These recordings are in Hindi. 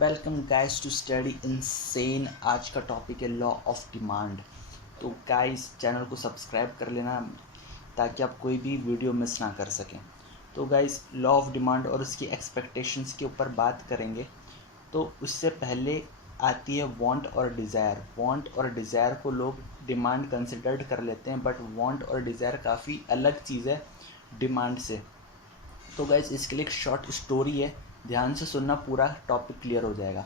Welcome guys to study insane. आज का टॉपिक है लॉ ऑफ डिमांड। तो गाइस चैनल को सब्सक्राइब कर लेना ताकि आप कोई भी वीडियो मिस ना कर सकें। तो गाइस लॉ ऑफ डिमांड और उसकी एक्सपेक्टेशंस के ऊपर बात करेंगे। तो उससे पहले आती है वांट और डिज़ायर। वांट और डिज़ायर को लोग डिमांड कंसिडर्ड कर लेते हैं, बट वांट और डिज़ायर काफ़ी अलग चीज़ है डिमांड से। तो गाइज इसके लिए एक शॉर्ट स्टोरी है, ध्यान से सुनना, पूरा टॉपिक क्लियर हो जाएगा।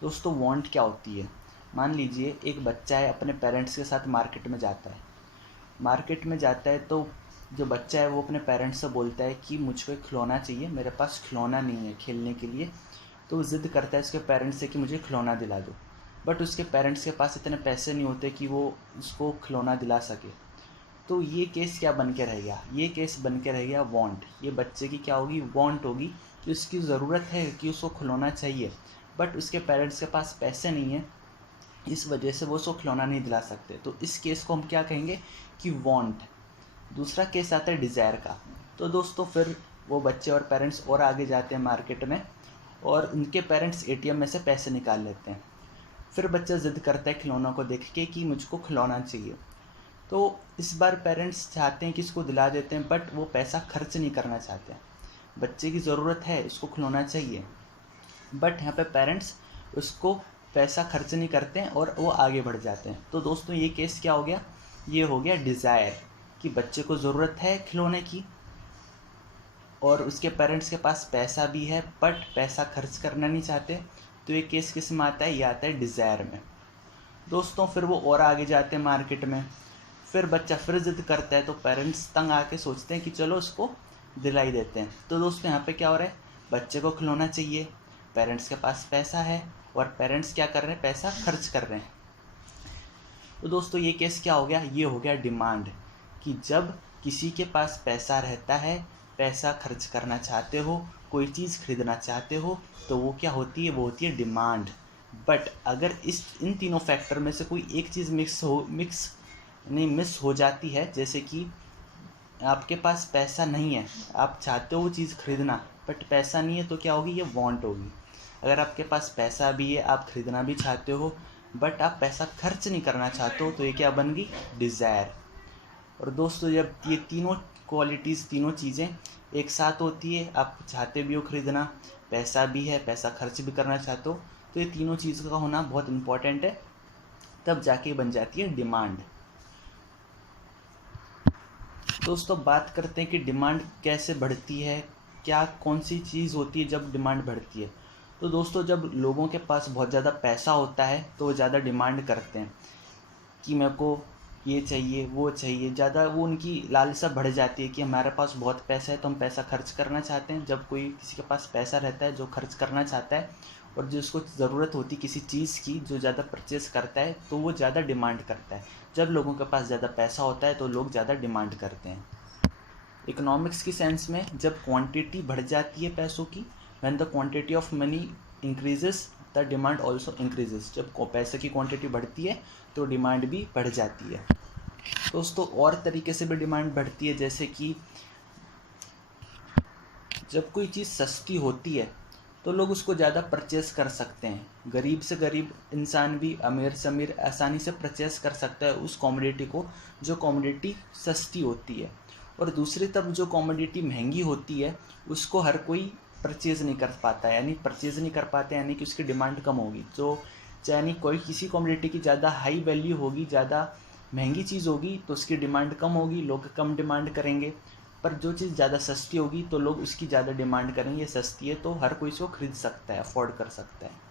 दोस्तों वांट क्या होती है? मान लीजिए एक बच्चा है, अपने पेरेंट्स के साथ मार्केट में जाता है। मार्केट में जाता है तो जो बच्चा है वो अपने पेरेंट्स से बोलता है कि मुझको एक खिलौना चाहिए, मेरे पास खिलौना नहीं है खेलने के लिए। तो वो ज़िद करता है उसके पेरेंट्स से कि मुझे खिलौना दिला दो, बट उसके पेरेंट्स के पास इतने पैसे नहीं होते कि वो उसको खिलौना दिला सके। तो ये केस क्या बन के रह गया? ये केस बन के रह गया वांट। ये बच्चे की क्या होगी? वांट होगी कि उसकी ज़रूरत है कि उसको खिलौना चाहिए, बट उसके पेरेंट्स के पास पैसे नहीं है, इस वजह से वो उसको खिलौना नहीं दिला सकते। तो इस केस को हम क्या कहेंगे कि वांट। दूसरा केस आता है डिज़ायर का। तो दोस्तों फिर वो बच्चे और पेरेंट्स और आगे जाते हैं मार्केट में, और उनके पेरेंट्स एटीएम में से पैसे निकाल लेते हैं। फिर बच्चा ज़िद करता है खिलौनों को देख के कि मुझको खिलौना चाहिए। तो इस बार पेरेंट्स चाहते हैं कि इसको दिला देते हैं, बट वो पैसा खर्च नहीं करना चाहते हैं। बच्चे की ज़रूरत है, इसको खिलौना चाहिए, बट यहाँ पे पेरेंट्स उसको पैसा खर्च नहीं करते हैं और वो आगे बढ़ जाते हैं। तो दोस्तों ये केस क्या हो गया? ये हो गया डिज़ायर, कि बच्चे को ज़रूरत है खिलौने की और उसके पेरेंट्स के पास पैसा भी है, बट पैसा खर्च करना नहीं चाहते। तो ये केस किस में आता है? ये आता है डिज़ायर में। दोस्तों फिर वो और आगे जाते हैं मार्केट में, फिर बच्चा फिर ज़िद करता है, तो पेरेंट्स तंग आके सोचते हैं कि चलो उसको दिलाई देते हैं। तो दोस्तों यहाँ पे क्या हो रहा है? बच्चे को खिलौना चाहिए, पेरेंट्स के पास पैसा है, और पेरेंट्स क्या कर रहे हैं? पैसा खर्च कर रहे हैं। तो दोस्तों ये केस क्या हो गया? ये हो गया डिमांड, कि जब किसी के पास पैसा रहता है, पैसा खर्च करना चाहते हो, कोई चीज़ खरीदना चाहते हो, तो वो क्या होती है? वो होती है डिमांड। बट अगर इन तीनों फैक्टर में से कोई एक चीज़ मिस हो जाती है, जैसे कि आपके पास पैसा नहीं है, आप चाहते हो वो चीज़ खरीदना, बट पैसा नहीं है, तो क्या होगी? ये वांट होगी। अगर आपके पास पैसा भी है, आप खरीदना भी चाहते हो, बट आप पैसा खर्च नहीं करना चाहते हो, तो ये क्या बन गई? डिज़ायर। और दोस्तों जब ये तीनों क्वालिटीज़, तीनों चीज़ें एक साथ होती है, आप चाहते भी हो खरीदना, पैसा भी है, पैसा खर्च भी करना चाहते हो, तो ये तीनों चीज़ का होना बहुत इम्पॉर्टेंट है, तब जाके बन जाती है डिमांड। दोस्तों बात करते हैं कि डिमांड कैसे बढ़ती है, क्या कौन सी चीज़ होती है जब डिमांड बढ़ती है। तो दोस्तों जब लोगों के पास बहुत ज़्यादा पैसा होता है तो वो ज़्यादा डिमांड करते हैं कि मेरे को ये चाहिए, वो चाहिए, ज़्यादा वो उनकी लालसा बढ़ जाती है कि हमारे पास बहुत पैसा है तो हम पैसा खर्च करना चाहते हैं। जब कोई किसी के पास पैसा रहता है जो खर्च करना चाहता है, और जो उसको ज़रूरत होती है किसी चीज़ की, जो ज़्यादा परचेज़ करता है, तो वो ज़्यादा डिमांड करता है। जब लोगों के पास ज़्यादा पैसा होता है तो लोग ज़्यादा डिमांड करते हैं। इकोनॉमिक्स की सेंस में जब क्वांटिटी बढ़ जाती है पैसों की, when the quantity of money increases the demand also increases. जब पैसे की क्वांटिटी बढ़ती है तो डिमांड भी बढ़ जाती है। दोस्तों और तरीके से भी डिमांड बढ़ती है, जैसे कि जब कोई चीज़ सस्ती होती है तो लोग उसको ज़्यादा परचेज़ कर सकते हैं। गरीब से गरीब इंसान भी अमीर से अमीर आसानी से परचेज़ कर सकता है उस कमोडिटी को, जो कमोडिटी सस्ती होती है। और दूसरी तरफ जो कमोडिटी महंगी होती है उसको हर कोई परचेज़ नहीं कर पाता है, यानी परचेज़ नहीं कर पाते, यानी कि उसकी डिमांड कम होगी। तो यानी कोई किसी कमोडिटी की ज़्यादा हाई वैल्यू होगी, ज़्यादा महंगी चीज़ होगी, तो उसकी डिमांड कम होगी, लोग कम डिमांड करेंगे। पर जो चीज़ ज़्यादा सस्ती होगी तो लोग उसकी ज़्यादा डिमांड करेंगे, ये सस्ती है तो हर कोई इसको खरीद सकता है, अफोर्ड कर सकता है।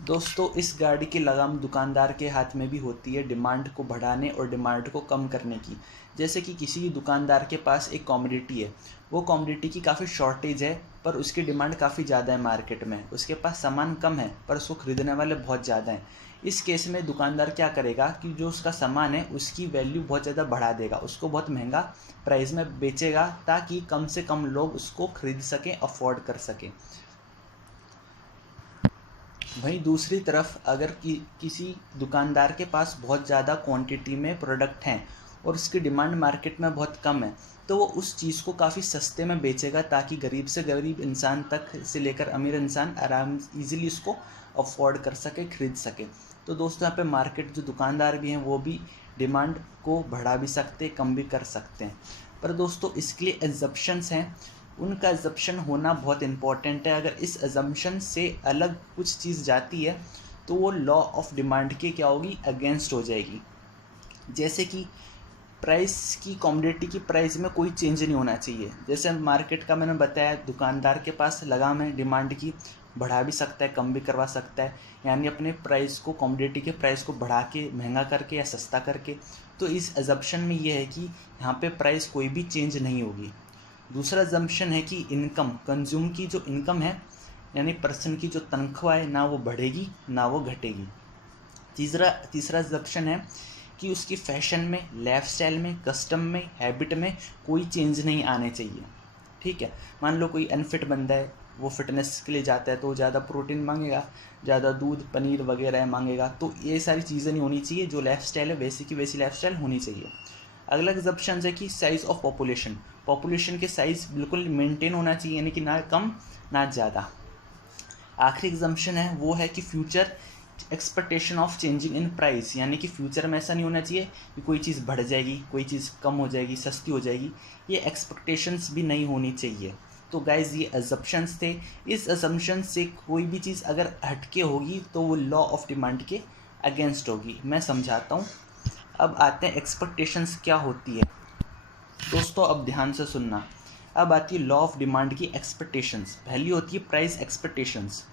दोस्तों इस गाड़ी की लगाम दुकानदार के हाथ में भी होती है, डिमांड को बढ़ाने और डिमांड को कम करने की। जैसे कि किसी दुकानदार के पास एक कमोडिटी है, वो कमोडिटी की काफ़ी शॉर्टेज है, पर उसकी डिमांड काफ़ी ज़्यादा है मार्केट में। उसके पास सामान कम है पर उसको ख़रीदने वाले बहुत ज़्यादा हैं। इस केस में दुकानदार क्या करेगा कि जो उसका सामान है उसकी वैल्यू बहुत ज़्यादा बढ़ा देगा, उसको बहुत महंगा प्राइस में बेचेगा, ताकि कम से कम लोग उसको ख़रीद सकें, अफोर्ड कर सकें। वहीं दूसरी तरफ अगर किसी दुकानदार के पास बहुत ज़्यादा क्वांटिटी में प्रोडक्ट हैं, और उसकी डिमांड मार्केट में बहुत कम है, तो वो उस चीज़ को काफ़ी सस्ते में बेचेगा ताकि गरीब से गरीब इंसान तक से लेकर अमीर इंसान आराम ईजिली उसको अफोर्ड कर सके, खरीद सके। तो दोस्तों यहाँ पे मार्केट जो दुकानदार भी हैं वो भी डिमांड को बढ़ा भी सकते, कम भी कर सकते हैं। पर दोस्तों इसके लिए एजम्पशंस हैं, उनका एजम्पशन होना बहुत इंपॉर्टेंट है। अगर इस एजम्पशन से अलग कुछ चीज़ जाती है तो वो लॉ ऑफ डिमांड के क्या होगी, अगेंस्ट हो जाएगी। जैसे कि प्राइस की, कमोडिटी की प्राइस में कोई चेंज नहीं होना चाहिए। जैसे मार्केट का मैंने बताया, दुकानदार के पास लगाम है डिमांड की, बढ़ा भी सकता है, कम भी करवा सकता है, यानी अपने प्राइस को, कमोडिटी के प्राइस को बढ़ा के, महंगा करके या सस्ता करके। तो इस अजम्पशन में ये है कि यहाँ पे प्राइस कोई भी चेंज नहीं होगी। दूसरा अजम्पशन है कि इनकम, कंज्यूम की जो इनकम है यानी पर्सन की जो तनख्वाह है, ना वो बढ़ेगी ना वो घटेगी। तीसरा अजम्पशन है कि उसकी फैशन में, लाइफस्टाइल में, कस्टम में, हैबिट में कोई चेंज नहीं आने चाहिए। ठीक है, मान लो कोई अनफिट बंदा है, वो फिटनेस के लिए जाता है तो ज़्यादा प्रोटीन मांगेगा, ज़्यादा दूध पनीर वगैरह मांगेगा, तो ये सारी चीज़ें नहीं होनी चाहिए। जो लाइफस्टाइल है वैसी की वैसी लाइफस्टाइल होनी चाहिए। अगला एग्जम्पशन है कि साइज़ ऑफ पॉपुलेशन के साइज़ बिल्कुल मेंटेन होना चाहिए, यानी कि ना कम ना ज़्यादा। आखिरी एग्जम्पशन है वो है कि future expectation of changing in price, यानी कि फ्यूचर में ऐसा नहीं होना चाहिए कि कोई चीज़ बढ़ जाएगी, कोई चीज़ कम हो जाएगी, सस्ती हो जाएगी, ये एक्सपेक्टेशंस भी नहीं होनी चाहिए। तो गाइज ये अजम्पशंस थे। इस अजम्पशन से कोई भी चीज़ अगर हटके होगी तो वो लॉ ऑफ डिमांड के अगेंस्ट होगी। मैं समझाता हूँ। अब आते हैं एक्सपेक्टेशंस क्या होती है। दोस्तों अब ध्यान से सुनना। अब आती है लॉ ऑफ डिमांड की एक्सपेक्टेशंस। पहली होती है प्राइस एक्सपेक्टेशंस।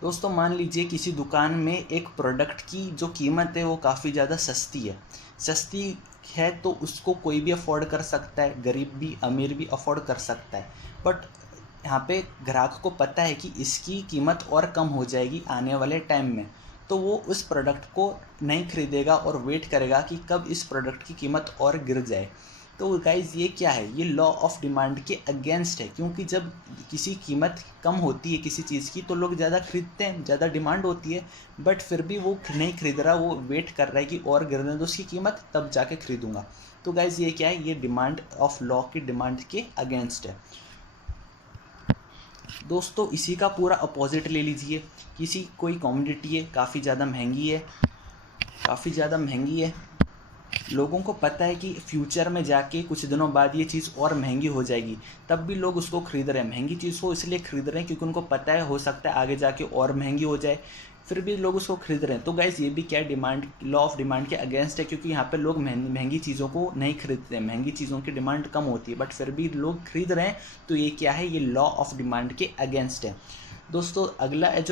दोस्तों मान लीजिए किसी दुकान में एक प्रोडक्ट की जो कीमत है वो काफ़ी ज़्यादा सस्ती है, तो उसको कोई भी अफोर्ड कर सकता है, गरीब भी अमीर भी अफोर्ड कर सकता है। बट यहाँ पे ग्राहक को पता है कि इसकी कीमत और कम हो जाएगी आने वाले टाइम में, तो वो उस प्रोडक्ट को नहीं खरीदेगा और वेट करेगा कि कब इस प्रोडक्ट की कीमत और गिर जाए। तो गाइज ये क्या है, ये लॉ ऑफ डिमांड के अगेंस्ट है, क्योंकि जब किसी कीमत कम होती है किसी चीज़ की तो लोग ज़्यादा खरीदते हैं, ज़्यादा डिमांड होती है, बट फिर भी वो नहीं खरीद रहा, वो वेट कर रहा है कि और गिरने दो उसकी कीमत तब जाके खरीदूंगा। तो गाइज ये क्या है, ये डिमांड ऑफ लॉ की डिमांड के अगेंस्ट है। दोस्तों इसी का पूरा अपोजिट ले लीजिए। कोई कमोडिटी है, काफ़ी ज़्यादा महंगी है, लोगों को पता है कि फ्यूचर में जाके कुछ दिनों बाद ये चीज़ और महंगी हो जाएगी, तब भी लोग उसको खरीद रहे हैं। महंगी चीज़ को इसलिए खरीद रहे हैं क्योंकि उनको पता है हो सकता है आगे जाके और महंगी हो जाए, फिर भी लोग उसको खरीद रहे हैं। तो गाइस ये भी क्या डिमांड, लॉ ऑफ डिमांड के अगेंस्ट है, क्योंकि यहाँ पे लोग महंगी चीज़ों को नहीं खरीदते हैं, महंगी चीज़ों की डिमांड कम होती है, बट फिर भी लोग खरीद रहे हैं। तो ये क्या है, ये लॉ ऑफ डिमांड के अगेंस्ट है। दोस्तों अगला है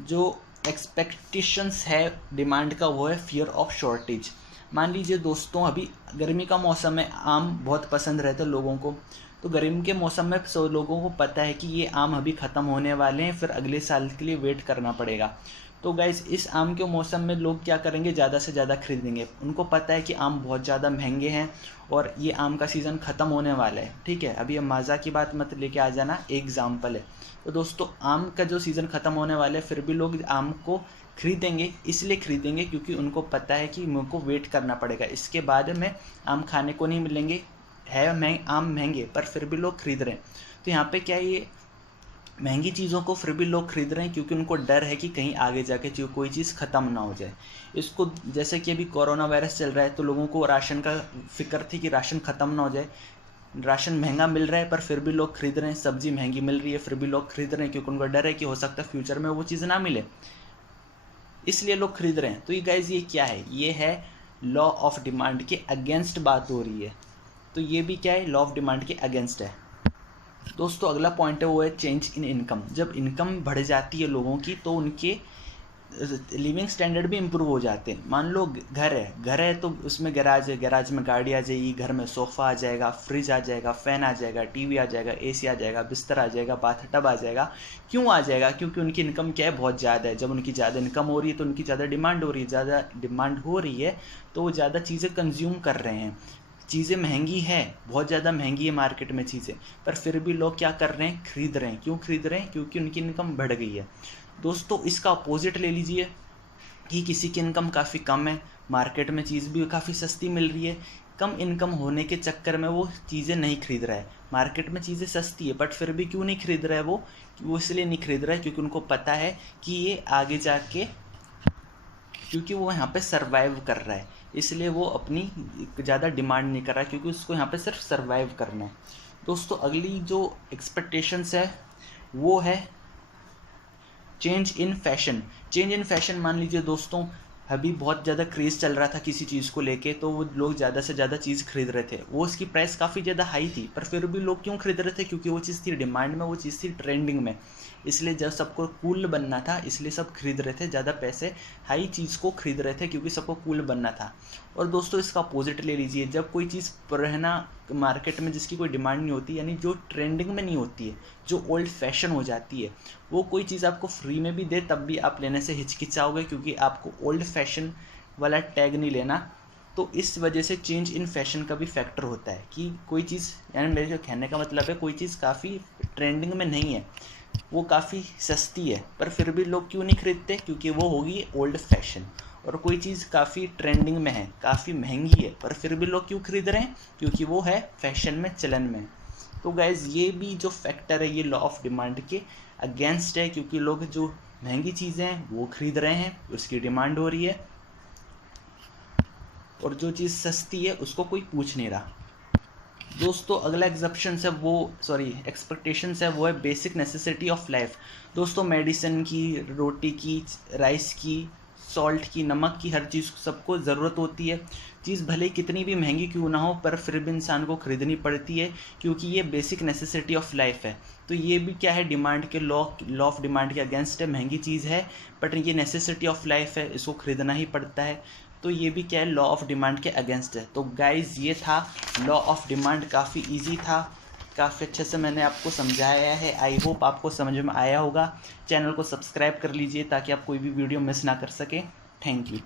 जो एक्सपेक्टेशंस है डिमांड का, वो है फियर ऑफ शॉर्टेज। मान लीजिए दोस्तों अभी गर्मी का मौसम है, आम बहुत पसंद रहते हैं लोगों को, तो गर्मी के मौसम में सब लोगों को पता है कि ये आम अभी ख़त्म होने वाले हैं, फिर अगले साल के लिए वेट करना पड़ेगा। तो गाइस इस आम के मौसम में लोग क्या करेंगे, ज़्यादा से ज़्यादा खरीदेंगे। उनको पता है कि आम बहुत ज़्यादा महंगे हैं और ये आम का सीज़न ख़त्म होने वाला है। ठीक है, अभी हम मज़ा की बात मत लेके आ जाना, एग्जाम्पल है। तो दोस्तों आम का जो सीज़न ख़त्म होने वाला है, फिर भी लोग आम को खरीदेंगे, इसलिए खरीदेंगे क्योंकि उनको पता है कि मेरे को वेट करना पड़ेगा, इसके बाद में आम खाने को नहीं मिलेंगे। आम महंगे पर फिर भी लोग खरीद रहे हैं। तो यहाँ पे क्या है, ये महंगी चीज़ों को फिर भी लोग खरीद रहे हैं क्योंकि उनको डर है कि कहीं आगे जाके कोई चीज़ ख़त्म ना हो जाए। इसको जैसे कि अभी कोरोना वायरस चल रहा है, तो लोगों को राशन का फिक्र थी कि राशन ख़त्म ना हो जाए। राशन महंगा मिल रहा है पर फिर भी लोग खरीद रहे हैं, सब्जी महंगी मिल रही है फिर भी लोग खरीद रहे हैं क्योंकि उनको डर है कि हो सकता है फ्यूचर में वो चीज़ ना मिले, इसलिए लोग खरीद रहे हैं। तो ये गाइज ये क्या है, ये है लॉ ऑफ डिमांड के अगेंस्ट बात हो रही है। तो ये भी क्या है, लॉ ऑफ डिमांड के अगेंस्ट है। दोस्तों अगला पॉइंट है वो है चेंज इन इनकम। जब इनकम बढ़ जाती है लोगों की तो उनके लिविंग स्टैंडर्ड भी इम्प्रूव हो जाते हैं। मान लो घर है तो उसमें गैराज है, गैराज में गाड़ी आ जाएगी, घर में सोफ़ा आ जाएगा, फ्रिज आ जाएगा, फ़ैन आ जाएगा, टीवी आ जाएगा, एसी आ जाएगा, बिस्तर आ जाएगा, बाथटब आ जाएगा। क्यों आ जाएगा, क्योंकि उनकी इनकम क्या है, बहुत ज़्यादा है। जब उनकी ज़्यादा इनकम हो रही है तो उनकी ज़्यादा डिमांड हो रही है, ज़्यादा डिमांड हो रही है तो वो ज़्यादा चीज़ें कंज्यूम कर रहे हैं। चीज़ें महंगी है, बहुत ज़्यादा महंगी है मार्केट में चीज़ें, पर फिर भी लोग क्या कर रहे हैं, खरीद रहे हैं। क्यों खरीद रहे हैं, क्योंकि उनकी इनकम बढ़ गई है। दोस्तों इसका अपोजिट ले लीजिए, कि किसी की इनकम काफ़ी कम है, मार्केट में चीज़ भी काफ़ी सस्ती मिल रही है, कम इनकम होने के चक्कर में वो चीज़ें नहीं खरीद रहा है। मार्केट में चीज़ें सस्ती है बट फिर भी क्यों नहीं खरीद रहा है वो इसलिए नहीं खरीद रहा है क्योंकि उनको पता है कि ये आगे जाके, क्योंकि वो यहाँ पे सरवाइव कर रहा है, इसलिए वो अपनी ज़्यादा डिमांड नहीं कर रहा है क्योंकि उसको यहाँ पे सिर्फ सरवाइव करना है। दोस्तों अगली जो एक्सपेक्टेशंस है वो है change in fashion. Change in fashion मान लीजिए दोस्तों, अभी बहुत ज़्यादा क्रेज़ चल रहा था किसी चीज़ को लेके, तो वो लोग ज़्यादा से ज़्यादा चीज़ खरीद रहे थे। वो उसकी प्राइस काफ़ी ज़्यादा हाई थी पर फिर भी लोग क्यों खरीद रहे थे? क्योंकि वो चीज़ थी डिमांड में, वो चीज़ थी ट्रेंडिंग में, इसलिए जब सबको कूल बनना था इसलिए सब खरीद रहे थे, ज़्यादा पैसे हाई चीज़ को खरीद रहे थे क्योंकि सबको कूल बनना था। और दोस्तों इसका अपोजिट ले लीजिए, जब कोई चीज़ रहना मार्केट में जिसकी कोई डिमांड नहीं होती, यानी जो ट्रेंडिंग में नहीं होती है, जो ओल्ड फैशन हो जाती है, वो कोई चीज़ आपको फ्री में भी दे तब भी आप लेने से हिचकिचाओगे क्योंकि आपको ओल्ड फैशन वाला टैग नहीं लेना। तो इस वजह से चेंज इन फैशन का भी फैक्टर होता है कि कोई चीज़, यानी मेरे जो कहने का मतलब है, कोई चीज़ काफ़ी ट्रेंडिंग में नहीं है, वो काफ़ी सस्ती है पर फिर भी लोग क्यों नहीं खरीदते? क्योंकि वो होगी ओल्ड फैशन। और कोई चीज़ काफ़ी ट्रेंडिंग में है, काफ़ी महंगी है पर फिर भी लोग क्यों खरीद रहे हैं? क्योंकि वो है फैशन में, चलन में। तो गाइज़ ये भी जो फैक्टर है ये लॉ ऑफ डिमांड के अगेंस्ट है क्योंकि लोग जो महंगी चीज़ें हैं वो खरीद रहे हैं, उसकी डिमांड हो रही है, और जो चीज़ सस्ती है उसको कोई पूछ नहीं रहा। दोस्तों अगला एक्सपेक्टेशंस है वो है बेसिक नेसेसिटी ऑफ लाइफ। दोस्तों मेडिसिन की, रोटी की, राइस की, सॉल्ट की, नमक की, हर चीज़ सबको ज़रूरत होती है। चीज़ भले कितनी भी महंगी क्यों ना हो पर फिर भी इंसान को ख़रीदनी पड़ती है क्योंकि ये बेसिक नेसेसिटी ऑफ लाइफ है। तो ये भी क्या है, डिमांड के लॉ ऑफ डिमांड के अगेंस्ट है। महंगी चीज़ है बट ये नेसेसिटी ऑफ लाइफ है, इसको ख़रीदना ही पड़ता है। तो ये भी क्या है, लॉ ऑफ डिमांड के अगेंस्ट है। तो गाइज़ ये था लॉ ऑफ डिमांड, काफ़ी इजी था, काफ़ी अच्छे से मैंने आपको समझाया है। आई होप आपको समझ में आया होगा। चैनल को सब्सक्राइब कर लीजिए ताकि आप कोई भी वीडियो मिस ना कर सकें। Thank you.